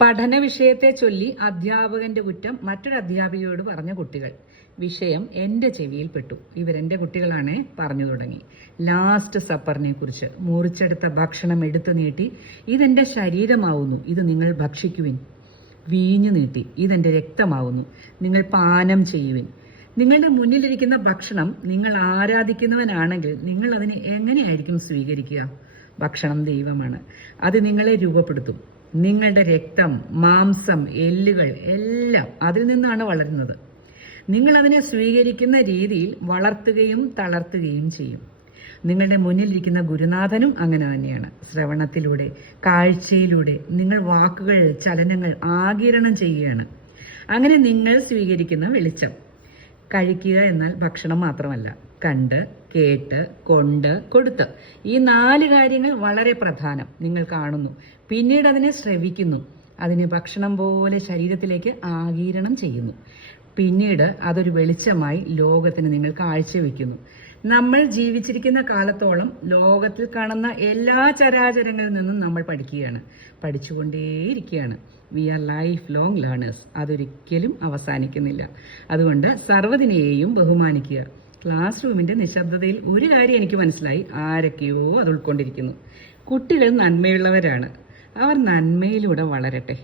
പഠന വിഷയത്തെ ചൊല്ലി അധ്യാപകന്റെ കുറ്റം മറ്റൊരു അധ്യാപികയോട് പറഞ്ഞ കുട്ടികൾ. വിഷയം എന്റെ ചെവിയിൽപ്പെട്ടു. ഇവരെന്റെ കുട്ടികളാണ്. പറഞ്ഞു തുടങ്ങി. ലാസ്റ്റ് സപ്പറിനെ കുറിച്ച്. മുറിച്ചെടുത്ത ഭക്ഷണം എടുത്തു നീട്ടി, ഇതെന്റെ ശരീരമാവുന്നു, ഇത് നിങ്ങൾ ഭക്ഷിക്കുവിൻ. വീഞ്ഞു നീട്ടി, ഇതെന്റെ രക്തമാവുന്നു, നിങ്ങൾ പാനം ചെയ്യുവിൻ. നിങ്ങളുടെ മുന്നിലിരിക്കുന്ന ഭക്ഷണം നിങ്ങൾ ആരാധിക്കുന്നവനാണെങ്കിൽ നിങ്ങൾ അതിനെ എങ്ങനെയായിരിക്കും സ്വീകരിക്കുക? ഭക്ഷണം ദൈവമാണ്. അത് നിങ്ങളെ രൂപപ്പെടുത്തും. നിങ്ങളുടെ രക്തം, മാംസം, എല്ലുകൾ എല്ലാം അതിൽ നിന്നാണ് വളരുന്നത്. നിങ്ങൾ അതിനെ സ്വീകരിക്കുന്ന രീതിയിൽ വളർത്തുകയും തളർത്തുകയും ചെയ്യും. നിങ്ങളുടെ മുന്നിലിരിക്കുന്ന ഗുരുനാഥനും അങ്ങനെ തന്നെയാണ്. ശ്രവണത്തിലൂടെ, കാഴ്ചയിലൂടെ നിങ്ങൾ വാക്കുകൾ, ചലനങ്ങൾ ആഗിരണം ചെയ്യുകയാണ്. അങ്ങനെ നിങ്ങൾ സ്വീകരിക്കുന്ന വെളിച്ചം. കഴിക്കുക എന്നാൽ ഭക്ഷണം മാത്രമല്ല, കണ്ട്, കേട്ട്, കൊണ്ട്, കൊടുത്ത്, ഈ 4 കാര്യങ്ങൾ വളരെ പ്രധാനം. നിങ്ങൾ കാണുന്നു, പിന്നീട് അതിനെ ശ്രവിക്കുന്നു, അതിനെ ഭക്ഷണം പോലെ ശരീരത്തിലേക്ക് ആഗിരണം ചെയ്യുന്നു. പിന്നീട് അതൊരു വെളിച്ചമായി ലോകത്തിന് നിങ്ങൾ കാഴ്ചവെക്കുന്നു. നമ്മൾ ജീവിച്ചിരിക്കുന്ന കാലത്തോളം ലോകത്തിൽ കാണുന്ന എല്ലാ ചരാചരങ്ങളിൽ നിന്നും നമ്മൾ പഠിക്കുകയാണ്, പഠിച്ചുകൊണ്ടേയിരിക്കുകയാണ്. We are life long learners. അതൊരിക്കലും അവസാനിക്കുന്നില്ല. അതുകൊണ്ട് സർവ്വതിനെയും ബഹുമാനിക്കുക. ക്ലാസ് റൂമിന്റെ നിശബ്ദതയിൽ ഒരു കാര്യം എനിക്ക് മനസ്സിലായി, ആരൊക്കെയോ അത് ഉൾക്കൊണ്ടിരിക്കുന്നു. കുട്ടികൾ നന്മയുള്ളവരാണ്. അവർ നന്മയിലൂടെ വളരട്ടെ.